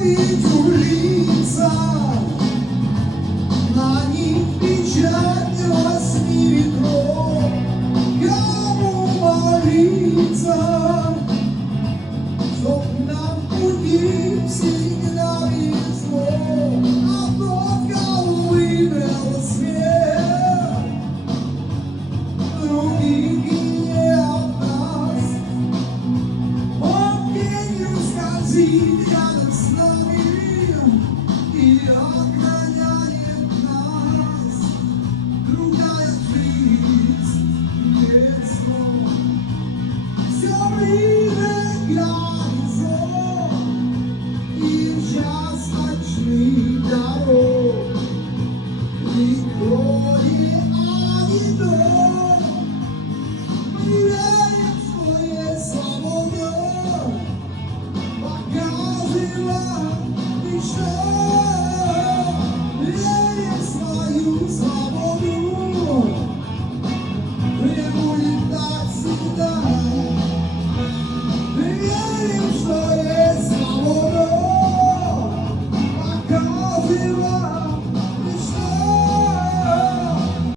виду лица, на них печать восьми ветров. Кому молиться, чтоб нам пути всегда везло, а тот, кого выбрал свет, других нет нас. Он тенью скользит рядом с нами и охраняет нас. Другая жизнь, нет слов, все ближе к горизонту, и в час ночных дорог никто не дом. Мы верим, что есть свобода, показываем мечту.